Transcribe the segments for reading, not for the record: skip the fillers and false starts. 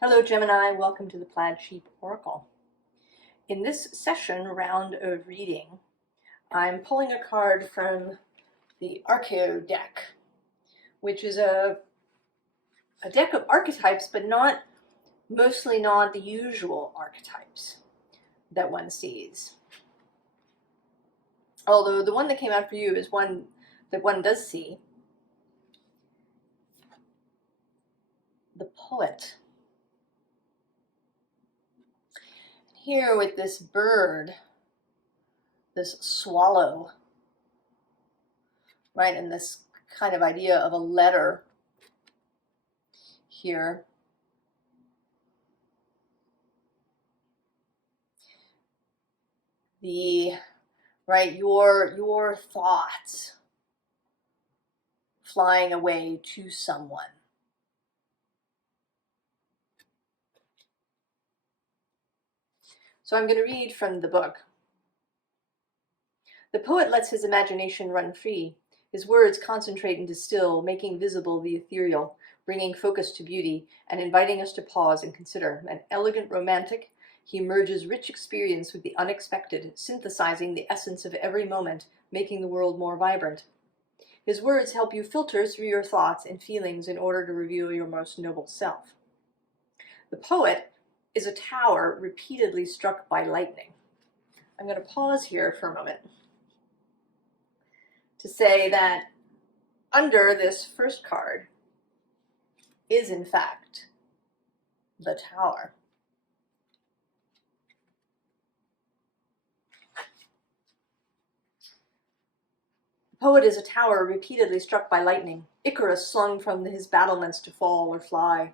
Hello Gemini, welcome to the Plaid Sheep Oracle. In this session round of reading, I'm pulling a card from the Archeo deck, which is a deck of archetypes, but mostly not the usual archetypes that one sees. Although the one that came out for you is one that one does see. The Poet. Here with this bird, this swallow, right, and this kind of idea of a letter here. Your thoughts flying away to someone. So I'm going to read from the book. The poet lets his imagination run free. His words concentrate and distill, making visible the ethereal, bringing focus to beauty, and inviting us to pause and consider. An elegant romantic, he merges rich experience with the unexpected, synthesizing the essence of every moment, making the world more vibrant. His words help you filter through your thoughts and feelings in order to reveal your most noble self. The poet is a tower repeatedly struck by lightning. I'm going to pause here for a moment to say that under this first card is, in fact, the tower. The poet is a tower repeatedly struck by lightning, Icarus slung from his battlements to fall or fly.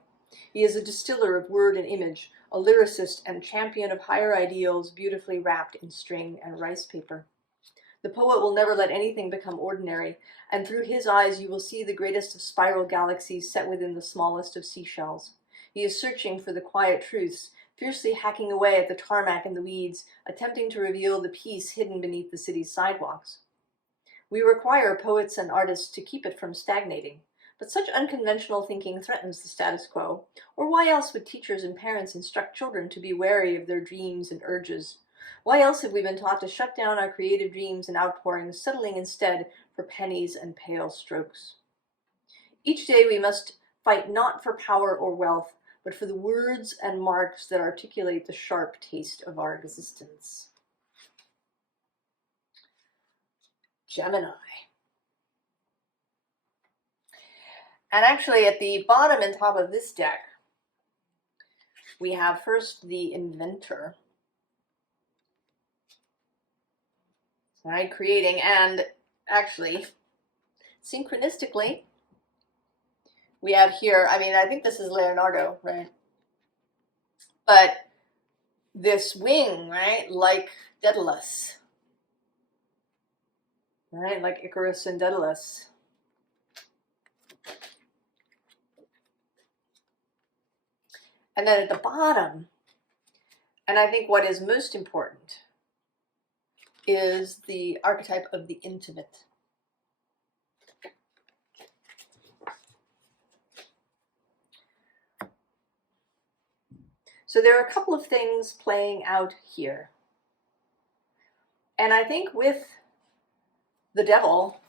He is a distiller of word and image, a lyricist and champion of higher ideals beautifully wrapped in string and rice paper. The poet will never let anything become ordinary, and through his eyes you will see the greatest of spiral galaxies set within the smallest of seashells. He is searching for the quiet truths, fiercely hacking away at the tarmac and the weeds, attempting to reveal the peace hidden beneath the city's sidewalks. We require poets and artists to keep it from stagnating, but such unconventional thinking threatens the status quo, or why else would teachers and parents instruct children to be wary of their dreams and urges? Why else have we been taught to shut down our creative dreams and outpourings, settling instead for pennies and pale strokes? Each day we must fight not for power or wealth, but for the words and marks that articulate the sharp taste of our existence. Gemini. And actually at the bottom and top of this deck, we have first the inventor. Right, creating, and actually, synchronistically, we have here, I think this is Leonardo, right? But this wing, right, like Daedalus, right, like Icarus and Daedalus. And then at the bottom, and I think what is most important, is the archetype of the intimate. So there are a couple of things playing out here. And I think with the devil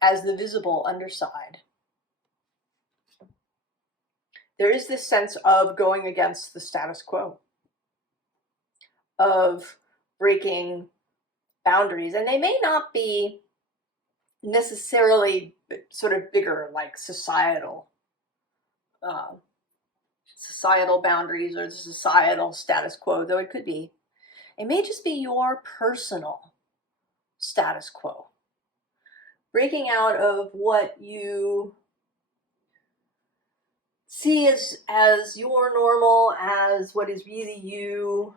as the visible underside, there is this sense of going against the status quo, of breaking boundaries. And they may not be necessarily sort of bigger, like societal boundaries or the societal status quo, though it could be. It may just be your personal status quo. Breaking out of what you see as your normal, as what is really you,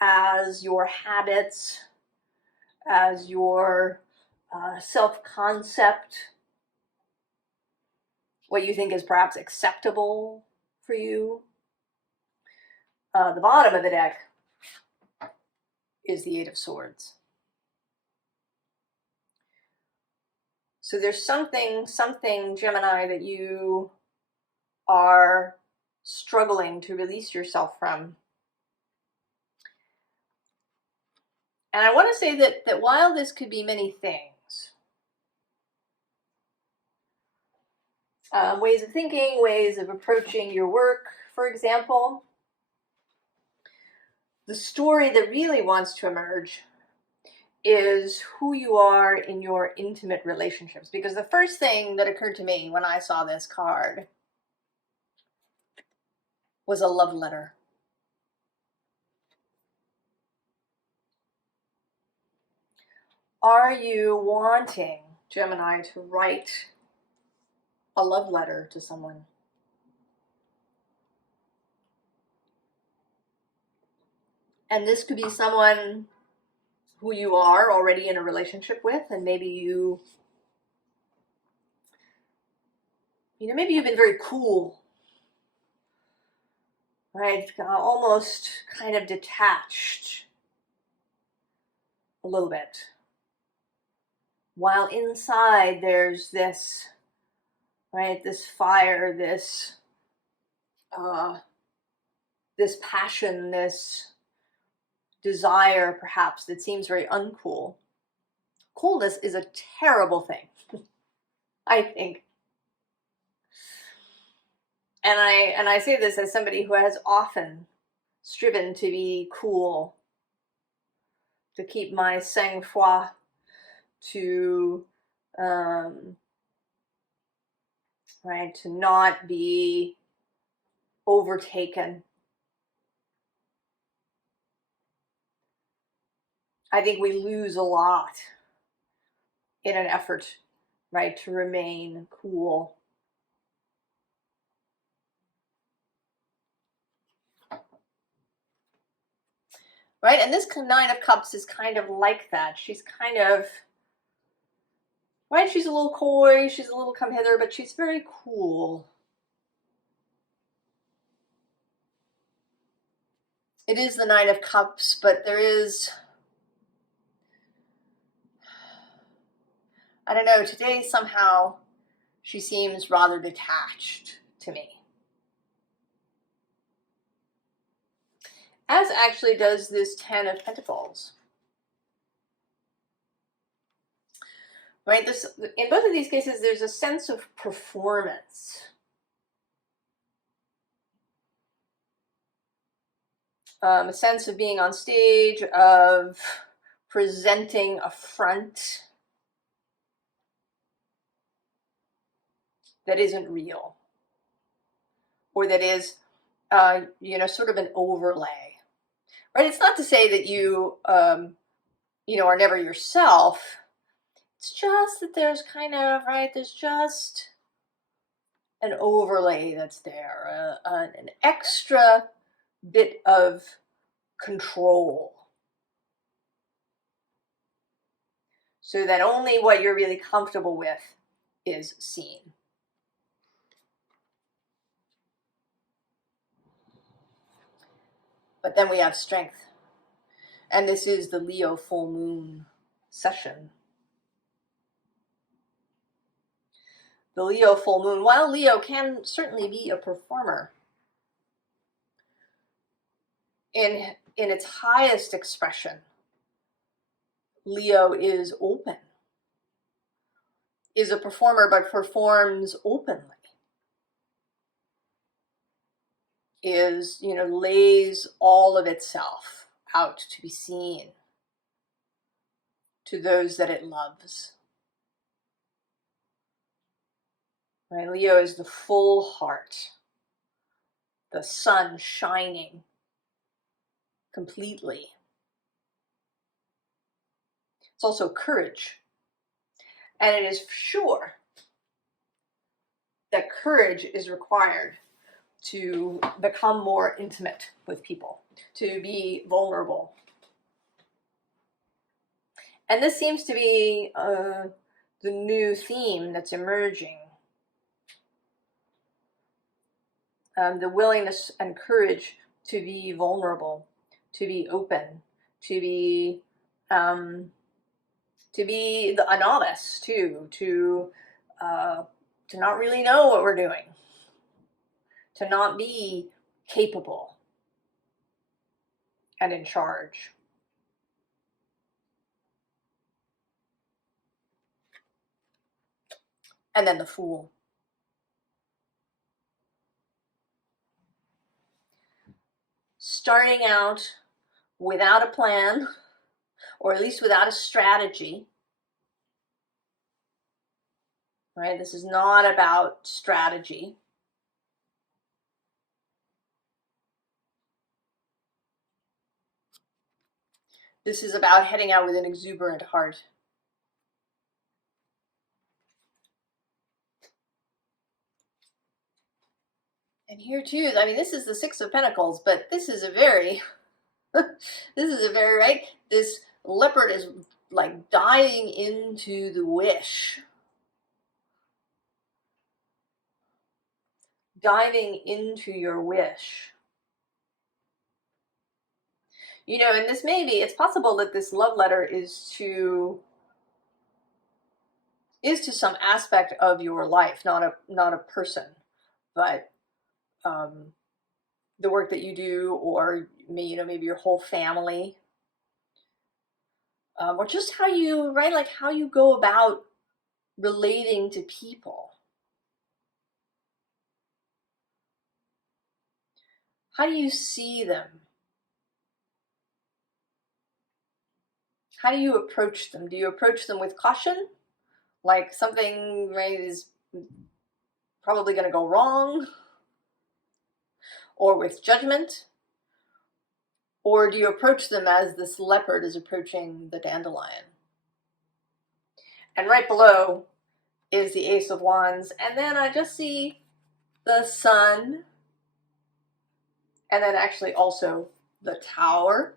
as your habits, as your self-concept, what you think is perhaps acceptable for you. The bottom of the deck is the Eight of Swords. So there's something, Gemini, that you are struggling to release yourself from. And I want to say that while this could be many things, ways of thinking, ways of approaching your work, for example, the story that really wants to emerge is who you are in your intimate relationships. Because the first thing that occurred to me when I saw this card was a love letter. Are you wanting, Gemini, to write a love letter to someone? And this could be someone who you are already in a relationship with, and maybe maybe you've been very cool, right? Almost kind of detached a little bit. While inside there's this, right, this fire, this passion, this desire, perhaps, that seems very uncool. Coolness is a terrible thing, I think. And I say this as somebody who has often striven to be cool, to keep my sang-froid, to right, to not be overtaken. I think we lose a lot in an effort, right, to remain cool. Right, and this Nine of Cups is kind of like that. She's kind of, right, she's a little coy, she's a little come hither, but she's very cool. It is the Nine of Cups, but there is, I don't know, today somehow she seems rather detached to me. As actually does this Ten of Pentacles. Right, in both of these cases, there's a sense of performance. A sense of being on stage, of presenting a front that isn't real, or that is, sort of an overlay. Right? It's not to say that you, are never yourself. It's just that there's kind of, right, there's just an overlay that's there, an extra bit of control. So that only what you're really comfortable with is seen. But then we have strength. And this is the Leo full moon session. The Leo full moon, while Leo can certainly be a performer, in its highest expression, Leo is open, is a performer, but performs openly. Is, lays all of itself out to be seen to those that it loves. Right? Leo is the full heart, the sun shining completely. It's also courage. And it is sure that courage is required to become more intimate with people, to be vulnerable. And this seems to be the new theme that's emerging. The willingness and courage to be vulnerable, to be open, to be a novice too, to not really know what we're doing, to not be capable and in charge. And then the Fool. Starting out without a plan, or at least without a strategy. Right? This is not about strategy. This is about heading out with an exuberant heart. And here too, I mean, this is the Six of Pentacles, but this is a very, right? This leopard is like diving into the wish. Diving into your wish. You know, and this may be, it's possible that this love letter is to some aspect of your life, not a person, but the work that you do, or maybe your whole family, or just how you, right, like how you go about relating to people. How do you see them? How do you approach them? Do you approach them with caution? Like something, right, is probably going to go wrong? Or with judgment? Or do you approach them as this leopard is approaching the dandelion? And right below is the Ace of Wands. And then I just see the Sun. And then actually also the Tower.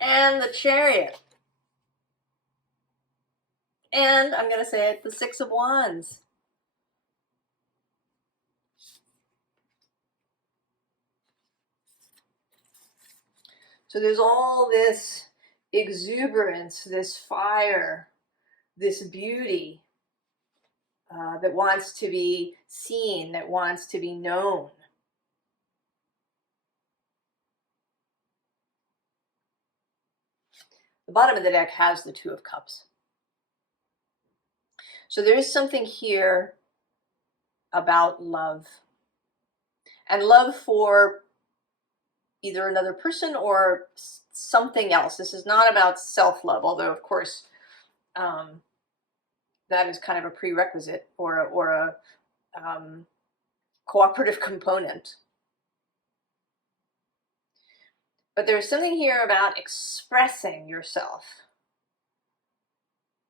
And the Chariot. And I'm going to say it, the Six of Wands. So there's all this exuberance, this fire, this beauty that wants to be seen, that wants to be known. The bottom of the deck has the Two of Cups. So there is something here about love. And love for either another person or something else. This is not about self-love, although of course that is kind of a prerequisite or a cooperative component. But there's something here about expressing yourself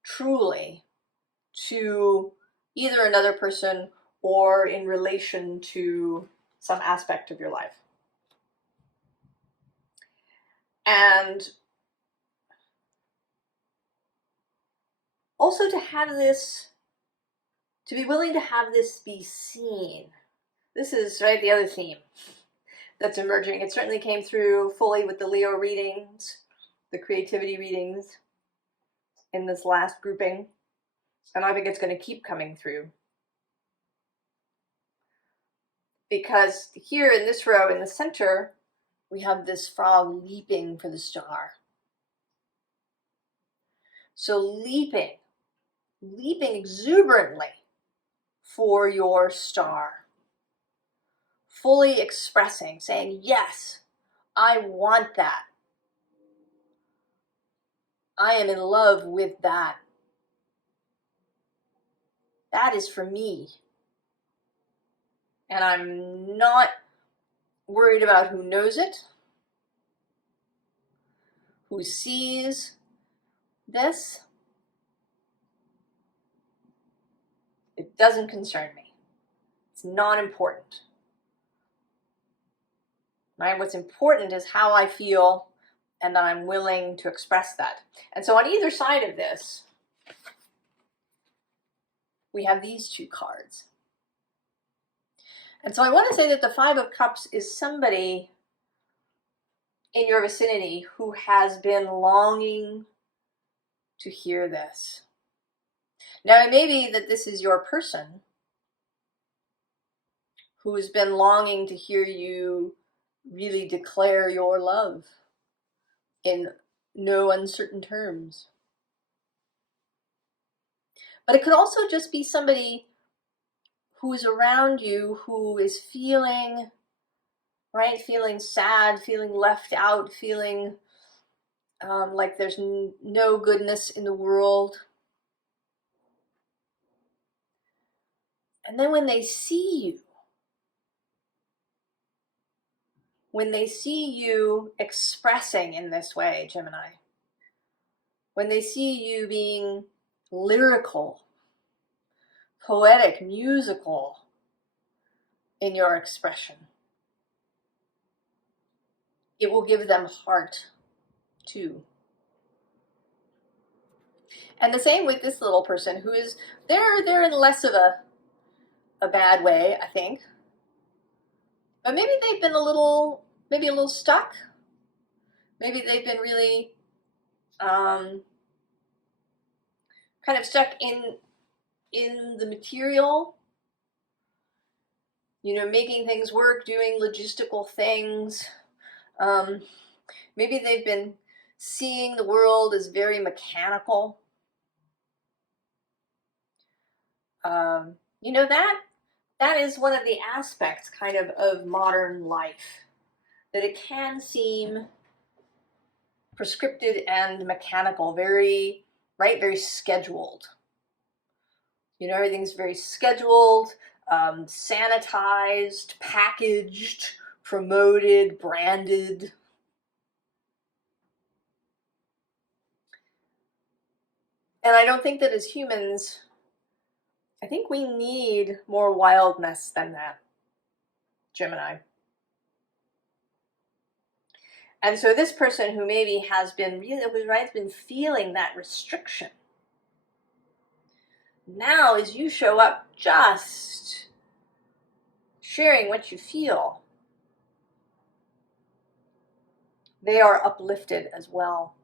truly to either another person or in relation to some aspect of your life. And also to have this, to be willing to have this be seen. This is, right, the other theme that's emerging. It certainly came through fully with the Leo readings, the creativity readings in this last grouping. And I think it's going to keep coming through. Because here in this row in the center, we have this frog leaping for the star. So leaping exuberantly for your star. Fully expressing, saying, yes, I want that. I am in love with that. That is for me. And I'm not worried about who knows it, who sees this. It doesn't concern me. It's not important. Right? What's important is how I feel and that I'm willing to express that. And so on either side of this, we have these two cards. And so I want to say that the Five of Cups is somebody in your vicinity who has been longing to hear this. Now, it may be that this is your person, who's been longing to hear you really declare your love in no uncertain terms. But it could also just be somebody who's around you who is feeling, right, feeling sad, feeling left out, feeling like there's no goodness in the world. And then when they see you expressing in this way, Gemini, when they see you being lyrical, poetic, musical in your expression, it will give them heart too. And the same with this little person who is, they're in less of a bad way, I think. But maybe they've been a little stuck. Maybe they've been really kind of stuck in the material, you know, making things work, doing logistical things. Maybe they've been seeing the world as very mechanical. You know, that is one of the aspects kind of modern life, that it can seem prescripted and mechanical, very scheduled. You know, everything's very scheduled, sanitized, packaged, promoted, branded. And I don't think that as humans, I think we need more wildness than that, Gemini. And so this person who maybe has been feeling that restriction, now as you show up just sharing what you feel, they are uplifted as well.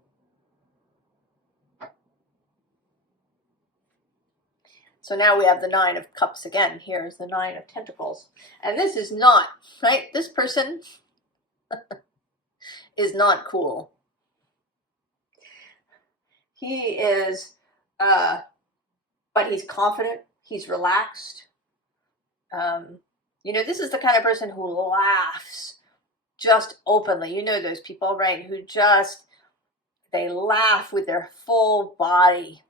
So now we have the Nine of Cups again. Here's the Nine of Pentacles. And this is not, right? This person is not cool. He is, but he's confident. He's relaxed. You know, this is the kind of person who laughs just openly. You know those people, right? Who just, they laugh with their full body.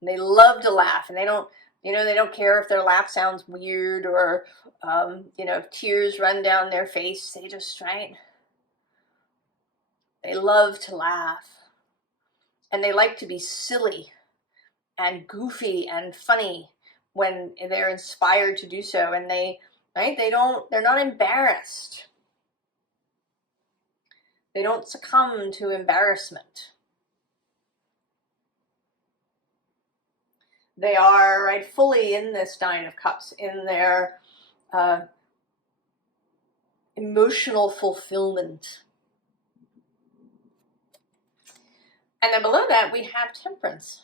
And they love to laugh, and they don't, you know, they don't care if their laugh sounds weird or, you know, if tears run down their face. They just, right? They love to laugh. And they like to be silly and goofy and funny when they're inspired to do so. And they, right, they're not embarrassed. They don't succumb to embarrassment. They are, right, fully in this Nine of Cups, in their emotional fulfillment. And then below that, we have Temperance.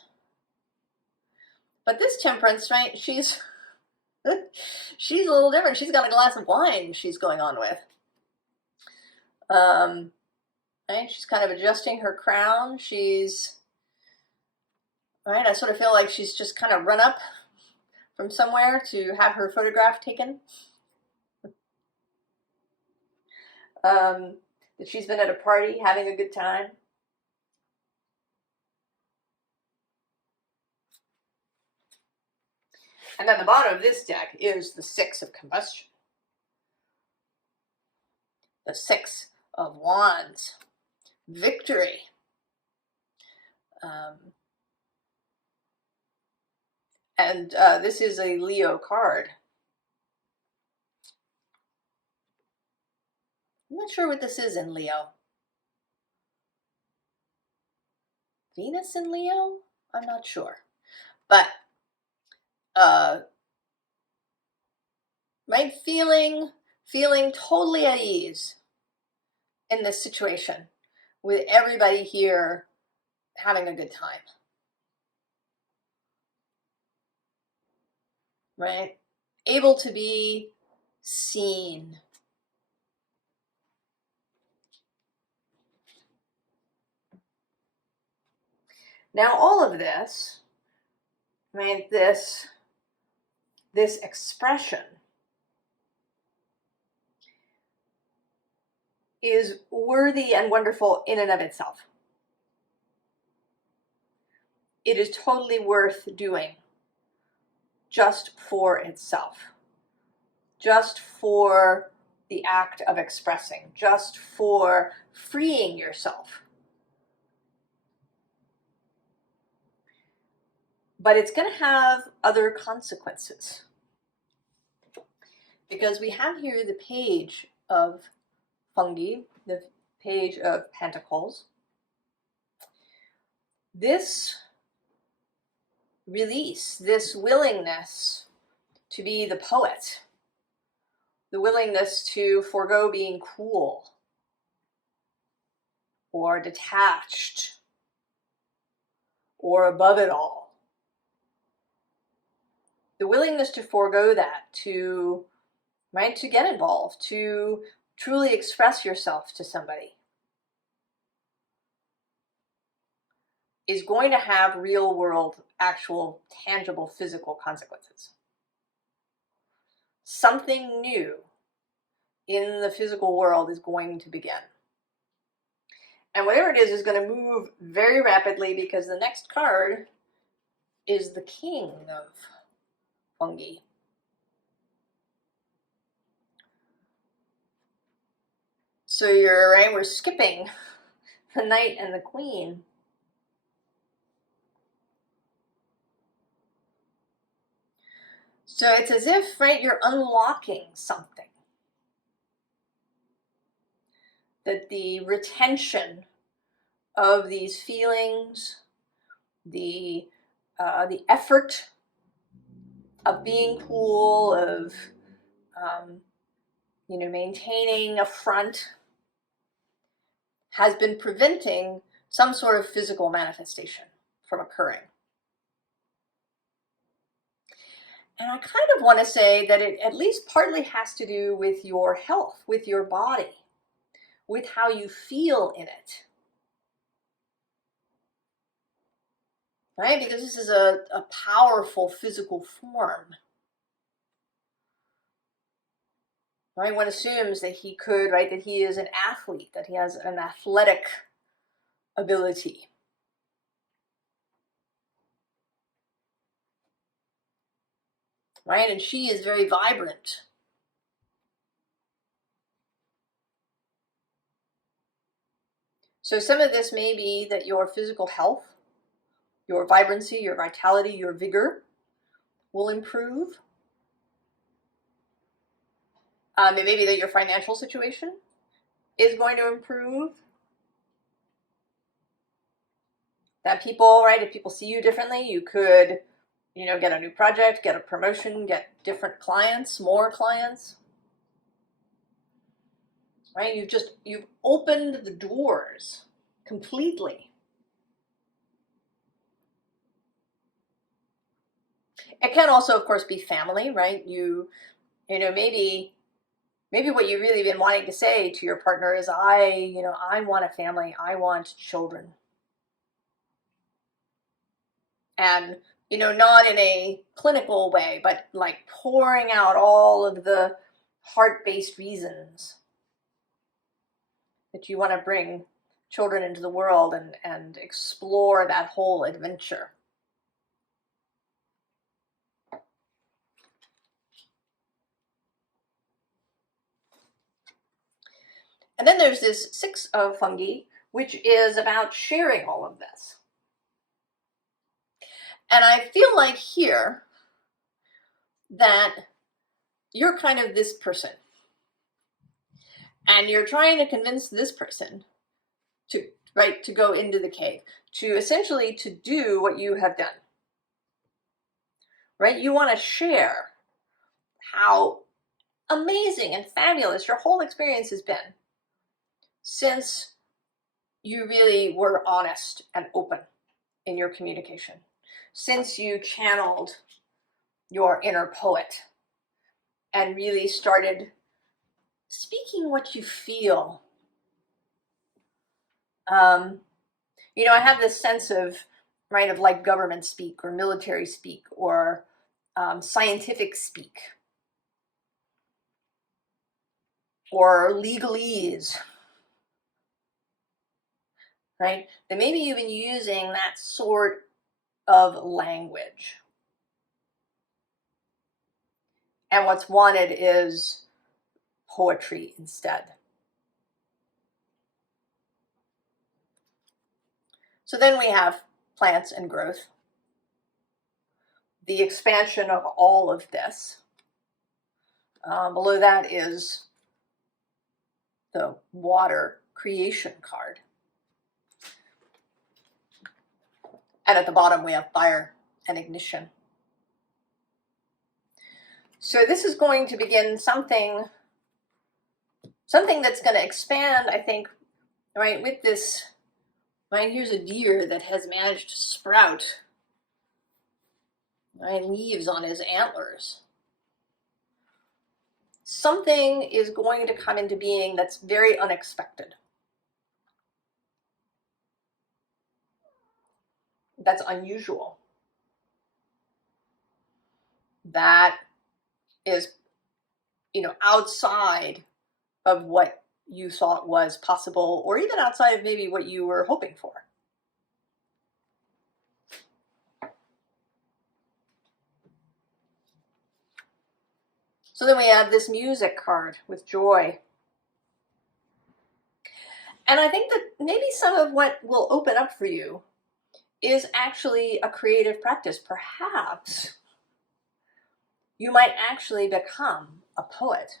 But this Temperance, right, she's she's a little different. She's got a glass of wine she's going on with. Right, she's kind of adjusting her crown. She's, right, I sort of feel like she's just kind of run up from somewhere to have her photograph taken. That she's been at a party having a good time. And then the bottom of this deck is the Six of Combustion. The Six of Wands. Victory. And this is a Leo card. I'm not sure what this is in Leo. Venus in Leo? I'm not sure. But, right, feeling totally at ease in this situation with everybody here having a good time. Right? able to be seen. Now all of this, right, this expression is worthy and wonderful in and of itself. It is totally worth doing just for itself, just for the act of expressing, just for freeing yourself. But it's going to have other consequences, because we have here the page of fungi, the page of pentacles. This release, this willingness to be the poet, the willingness to forego being cool or detached or above it all. The willingness to forego that, to get involved, to truly express yourself to somebody, is going to have real world, actual, tangible, physical consequences. Something new in the physical world is going to begin. And whatever it is going to move very rapidly, because the next card is the king of fungi. So we're skipping the knight and the queen. So it's as if, right, you're unlocking something. That the retention of these feelings, the effort of being cool, of maintaining a front, has been preventing some sort of physical manifestation from occurring. And I kind of want to say that it at least partly has to do with your health, with your body, with how you feel in it. Right? Because this is a powerful physical form. Right? One assumes that he could, right, that he is an athlete, that he has an athletic ability. Right? And she is very vibrant. So some of this may be that your physical health, your vibrancy, your vitality, your vigor will improve. It may be that your financial situation is going to improve. That people, right, if people see you differently, you could, get a new project, get a promotion, get different clients, more clients. Right? You've opened the doors completely. It can also, of course, be family, right? Maybe what you really been wanting to say to your partner is, I want a family, I want children. And, not in a clinical way, but like pouring out all of the heart-based reasons that you want to bring children into the world and explore that whole adventure. And then there's this 6 of fungi, which is about sharing all of this. And I feel like here that you're kind of this person. And you're trying to convince this person to go into the cave, to essentially to do what you have done. Right? You want to share how amazing and fabulous your whole experience has been since you really were honest and open in your communication, since you channeled your inner poet, and really started speaking what you feel. You know, I have this sense of, right, of like government speak or military speak or scientific speak or legalese, right? That maybe you've been using that sort of language. And what's wanted is poetry instead. So then we have plants and growth, the expansion of all of this. Below that is the water creation card. And at the bottom we have fire and ignition. So this is going to begin something that's going to expand, I think, right, with this, right, here's a deer that has managed to sprout, right, leaves on his antlers. Something is going to come into being that's very unexpected. That's unusual. That is, you know, outside of what you thought was possible, or even outside of maybe what you were hoping for. So then we have this music card with joy. And I think that maybe some of what will open up for you is actually a creative practice. Perhaps you might actually become a poet,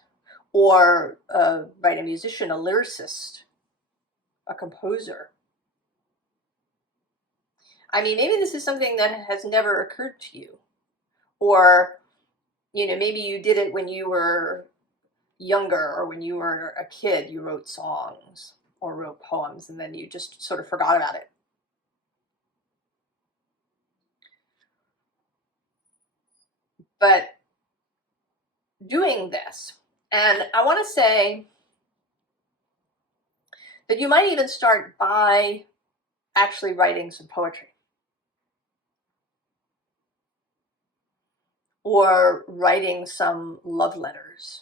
or a musician, a lyricist, a composer. I mean, maybe this is something that has never occurred to you, or, you know, maybe you did it when you were younger, or when you were a kid, you wrote songs or wrote poems, and then you just sort of forgot about it. But doing this, and I want to say that you might even start by actually writing some poetry, or writing some love letters.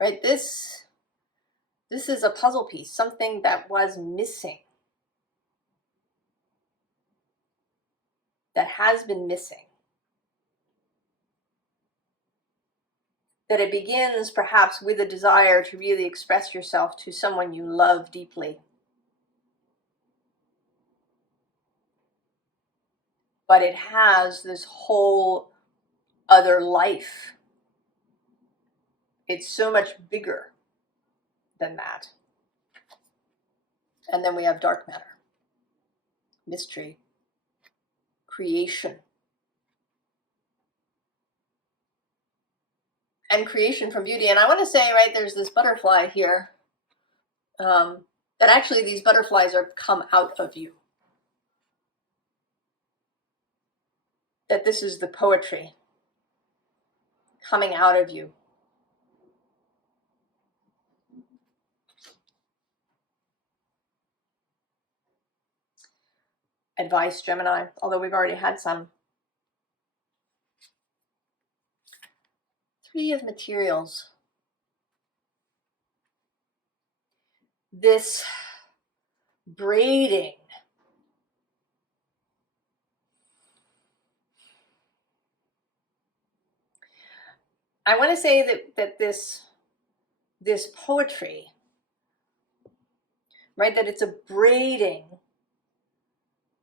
Right? This is a puzzle piece, something that was missing, that has been missing. That it begins perhaps with a desire to really express yourself to someone you love deeply. But it has this whole other life. It's so much bigger than that. And then we have dark matter, mystery, creation. And creation from beauty. And I want to say, right, there's this butterfly here, that actually these butterflies are come out of you. That this is the poetry coming out of you. Advice, Gemini, although we've already had some. Three of materials. This braiding. I want to say that this poetry, right, that it's a braiding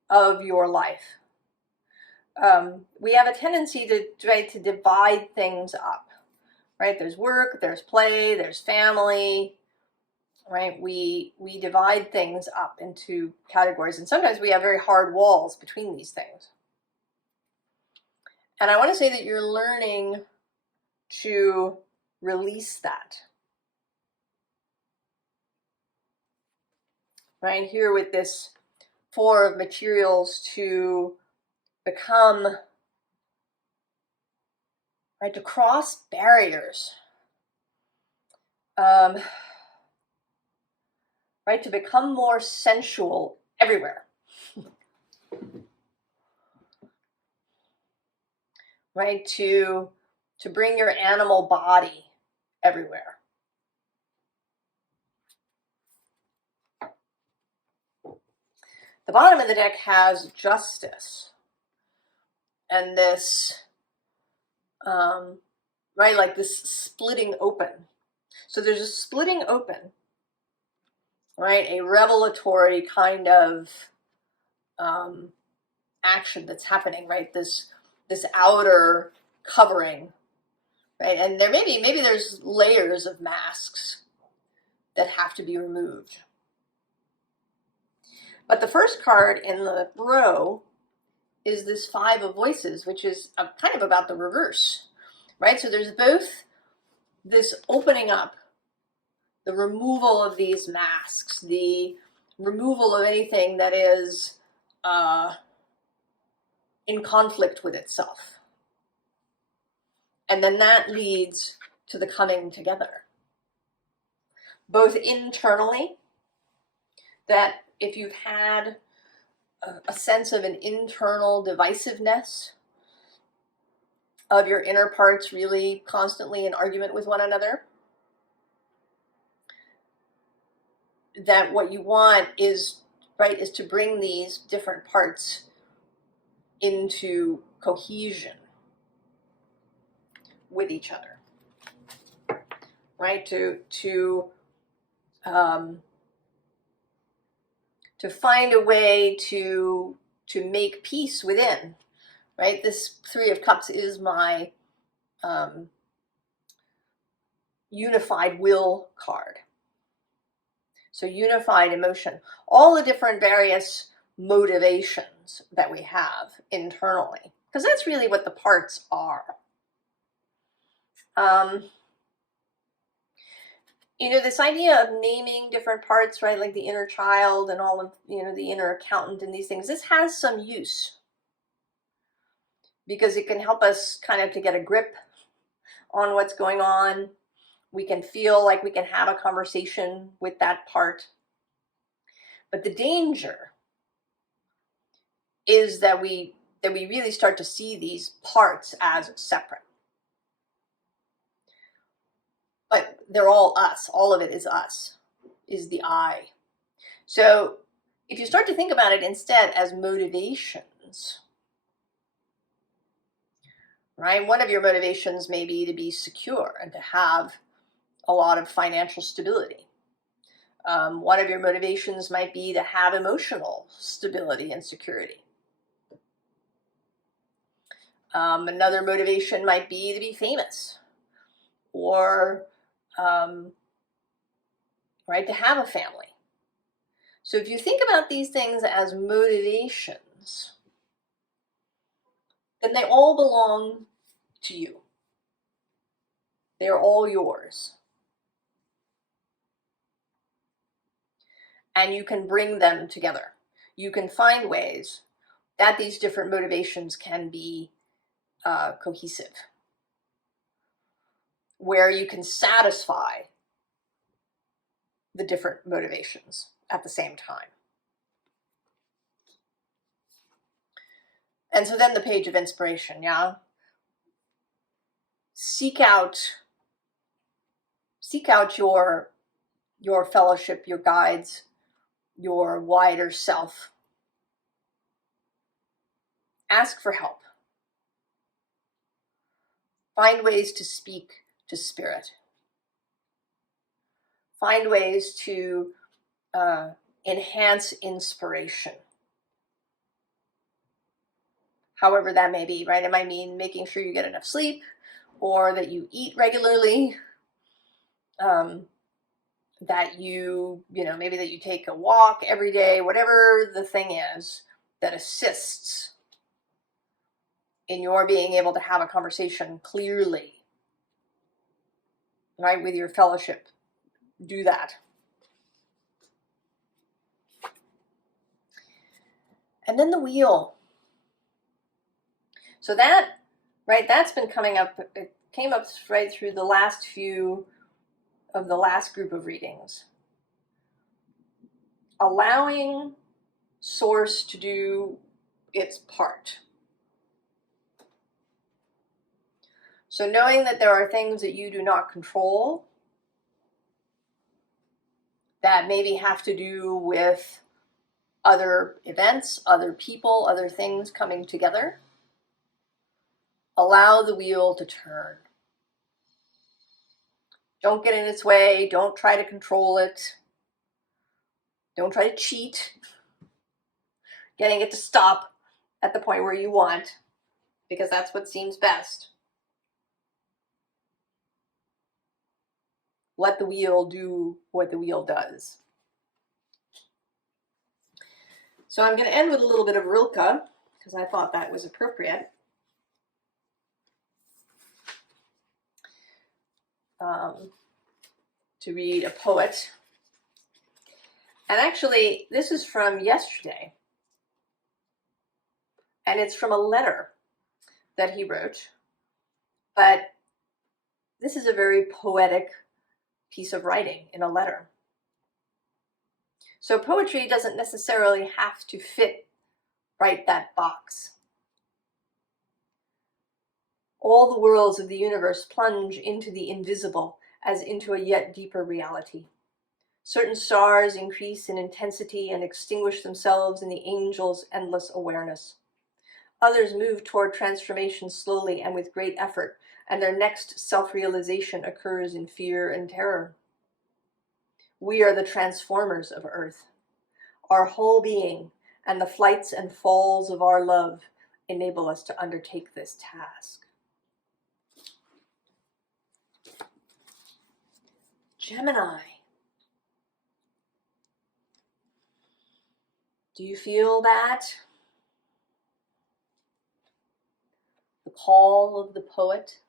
of your life. We have a tendency to try to divide things up, right? There's work, there's play, there's family, right? We divide things up into categories, and sometimes we have very hard walls between these things. And I want to say that you're learning to release that. Right here with this 4 of materials to become, right, to cross barriers, right, to become more sensual everywhere, right, to bring your animal body everywhere. The bottom of the deck has justice and this, right, like this splitting open. So there's a splitting open, right, a revelatory kind of action that's happening, right, this outer covering, right, and there maybe there's layers of masks that have to be removed. But the first card in the row is this 5 of voices, which is kind of about the reverse, right? So there's both this opening up, the removal of these masks, the removal of anything that is in conflict with itself. And then that leads to the coming together, both internally, that if you've had a sense of an internal divisiveness, of your inner parts really constantly in argument with one another, that what you want is, right, is to bring these different parts into cohesion with each other, right, to find a way to make peace within, right? This 3 of Cups is my unified will card. So unified emotion, all the different various motivations that we have internally, because that's really what the parts are. You know, this idea of naming different parts, right, like the inner child and all of, you know, the inner accountant and these things, this has some use because it can help us kind of to get a grip on what's going on. We can feel like we can have a conversation with that part. But the danger is that we really start to see these parts as separate. But they're all us. All of it is us, is the I. So if you start to think about it instead as motivations, right? One of your motivations may be to be secure and to have a lot of financial stability. One of your motivations might be to have emotional stability and security. Another motivation might be to be famous, or right, to have a family. So if you think about these things as motivations, then they all belong to you. They're all yours. And you can bring them together. You can find ways that these different motivations can be cohesive, where you can satisfy the different motivations at the same time. And so then the page of inspiration, yeah? Seek out your fellowship, your guides, your wider self. Ask for help. Find ways to speak to spirit. Find ways to enhance inspiration. However that may be, right? It might mean making sure you get enough sleep, or that you eat regularly, that you know, maybe that you take a walk every day, whatever the thing is that assists in your being able to have a conversation clearly, right, with your fellowship. Do that. And then the wheel. So that, right, that's been coming up. It came up right through the last few of the last group of readings. Allowing Source to do its part. So knowing that there are things that you do not control that maybe have to do with other events, other people, other things coming together. Allow the wheel to turn. Don't get in its way. Don't try to control it. Don't try to cheat. Getting it to stop at the point where you want, because that's what seems best. Let the wheel do what the wheel does. So I'm going to end with a little bit of Rilke, because I thought that was appropriate. To read a poet. And actually, this is from yesterday. And it's from a letter that he wrote. But this is a very poetic piece of writing in a letter. So poetry doesn't necessarily have to fit right that box. All the worlds of the universe plunge into the invisible as into a yet deeper reality. Certain stars increase in intensity and extinguish themselves in the angel's endless awareness. Others move toward transformation slowly and with great effort, and their next self-realization occurs in fear and terror. We are the transformers of Earth. Our whole being and the flights and falls of our love enable us to undertake this task. Gemini. Do you feel that? The call of the poet?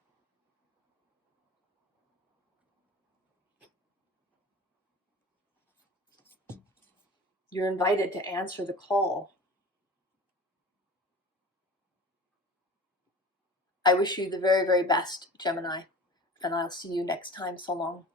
You're invited to answer the call. I wish you the very, very best, Gemini, and I'll see you next time. So long.